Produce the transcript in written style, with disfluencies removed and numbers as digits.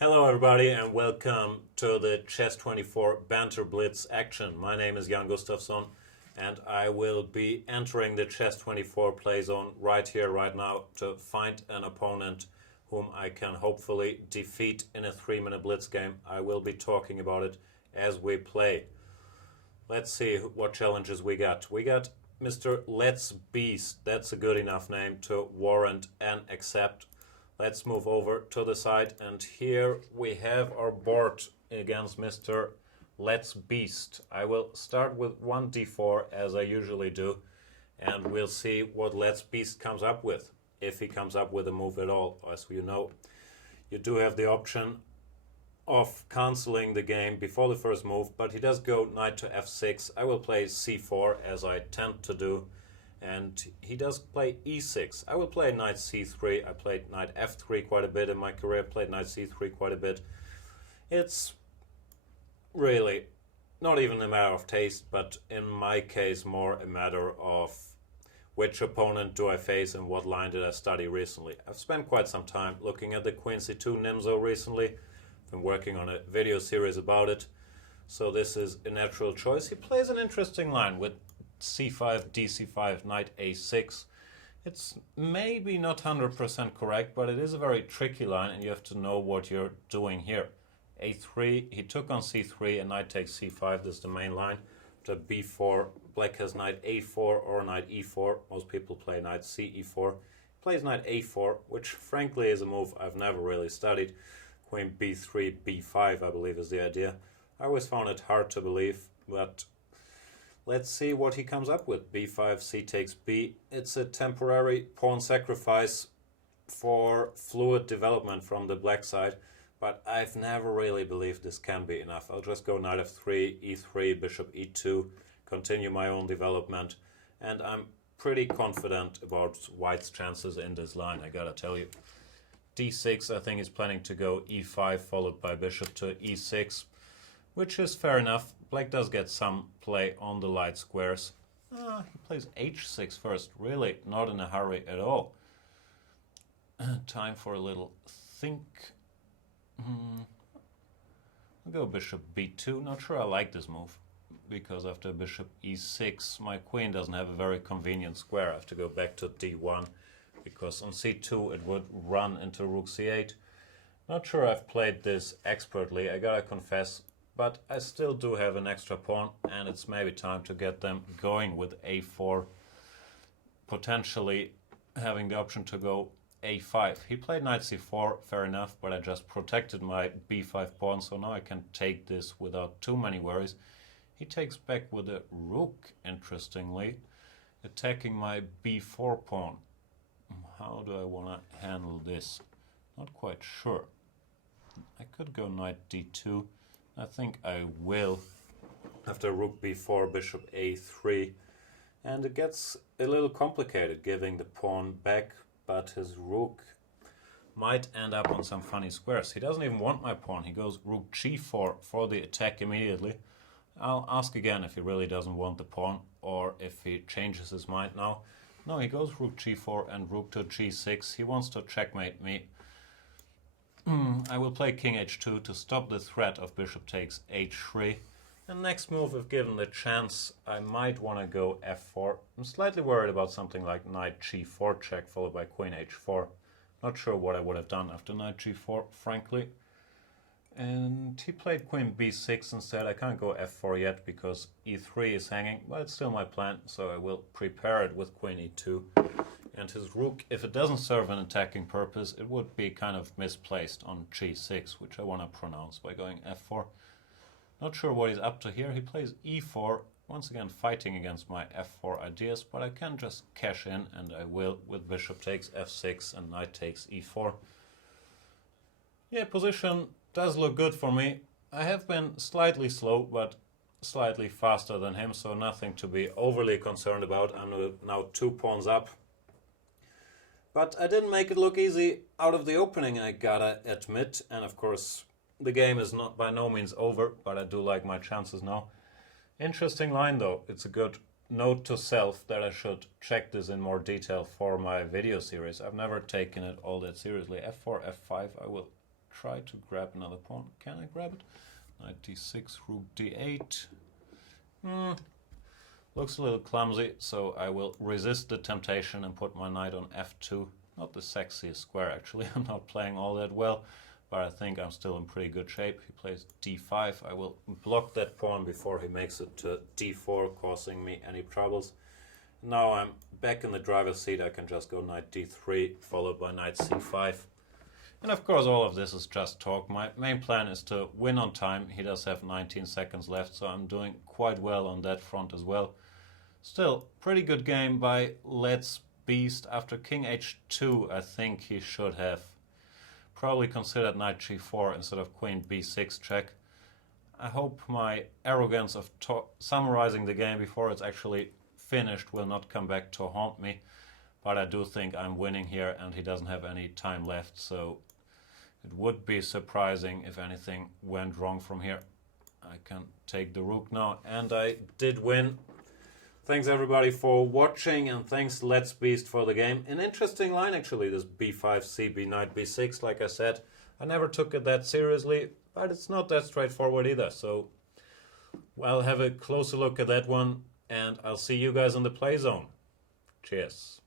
Hello everybody and welcome to the Chess24 Banter Blitz action. My name is Jan Gustafsson and I will be entering the Chess24 play zone right here, right now to find an opponent whom I can hopefully defeat in a 3-minute blitz game. I will be talking about it as we play. Let's see what challenges we got. We got Mr. LetsBeast. That's a good enough name to warrant and accept. Let's move over to the side, and here we have our board against Mr. LetsBeast. I will start with 1d4 as I usually do, and we'll see what LetsBeast comes up with, if he comes up with a move at all. As you know, you do have the option of cancelling the game before the first move, but he does go knight to f6. I will play c4 as I tend to do, and he does play e6. I will play knight c3. I played knight f3 quite a bit in my career, played knight c3 quite a bit. It's really not even a matter of taste, but in my case more a matter of which opponent do I face and what line did I study recently. I've spent quite some time looking at the Queen c2 Nimzo recently. Been working on a video series about it, so this is a natural choice. He plays an interesting line with c5, dc5, knight a6. It's maybe not 100% correct, but it is a very tricky line and you have to know what you're doing here. a3, he took on c3 and knight takes c5. This is the main line. To b4, black has knight a4 or knight e4. Most people play knight ce4. Plays knight a4, which frankly is a move I've never really studied. Queen b3, b5, I believe is the idea. I always found it hard to believe, but let's see what he comes up with. b5, c takes b. It's a temporary pawn sacrifice for fluid development from the black side, but I've never really believed this can be enough. I'll just go knight f3, e3, bishop e2, continue my own development, and I'm pretty confident about white's chances in this line, I gotta tell you. d6, I think he's planning to go e5 followed by bishop to e6, which is fair enough. Black does get some play on the light squares. He plays h6 first, really not in a hurry at all. Time for a little think. I'll go bishop b2. Not sure I like this move, because after bishop e6 my queen doesn't have a very convenient square. I have to go back to d1. Because on c2 it would run into rook c8. Not sure I've played this expertly, I gotta confess, but I still do have an extra pawn and it's maybe time to get them going with a4, potentially having the option to go a5. He played knight c4, fair enough, but I just protected my b5 pawn, so now I can take this without too many worries. He takes back with a rook, interestingly, attacking my b4 pawn. How do I want to handle this? Not quite sure. I could go knight d2. I think I will. After rook b4, bishop a3. And it gets a little complicated giving the pawn back, but his rook might end up on some funny squares. He doesn't even want my pawn. He goes rook g4 for the attack immediately. I'll ask again if he really doesn't want the pawn or if he changes his mind now. No, he goes rook g4 and rook to g6. He wants to checkmate me. I will play king h2 to stop the threat of bishop takes h3. And next move, if given the chance, I might want to go f4. I'm slightly worried about something like knight g4 check followed by queen h4. Not sure what I would have done after knight g4, frankly. And he played queen b6 instead. I can't go f4 yet because e3 is hanging, but it's still my plan, so I will prepare it with queen e2. And his rook, if it doesn't serve an attacking purpose, it would be kind of misplaced on g6, which I want to pronounce by going f4. Not sure what he's up to here. He plays e4, once again fighting against my f4 ideas, but I can just cash in, and I will, with bishop takes f6 and knight takes e4. Yeah, position does look good for me. I have been slightly slow, but slightly faster than him, so nothing to be overly concerned about. I'm now 2 pawns up. But I didn't make it look easy out of the opening, I gotta admit. And of course, the game is not by no means over, but I do like my chances now. Interesting line though. It's a good note to self that I should check this in more detail for my video series. I've never taken it all that seriously. f4, f5, I will try to grab another pawn. Can I grab it? Knight d6, rook d8. Looks a little clumsy, so I will resist the temptation and put my knight on f2. Not the sexiest square, actually. I'm not playing all that well, but I think I'm still in pretty good shape. He plays d5. I will block that pawn before he makes it to d4, causing me any troubles. Now I'm back in the driver's seat. I can just go knight d3, followed by knight c5. And of course, all of this is just talk. My main plan is to win on time. He does have 19 seconds left, so I'm doing quite well on that front as well. Still, pretty good game by LetsBeast. After king h2, I think he should have probably considered knight g4 instead of queen b6 check. I hope my arrogance of summarizing the game before it's actually finished will not come back to haunt me. But I do think I'm winning here, and he doesn't have any time left, so it would be surprising if anything went wrong from here. I can take the rook now, and I did win. Thanks everybody for watching, and thanks LetsBeast for the game. An interesting line actually, this b5, cb, knight b6, like I said. I never took it that seriously, but it's not that straightforward either. So, well, have a closer look at that one, and I'll see you guys in the play zone. Cheers.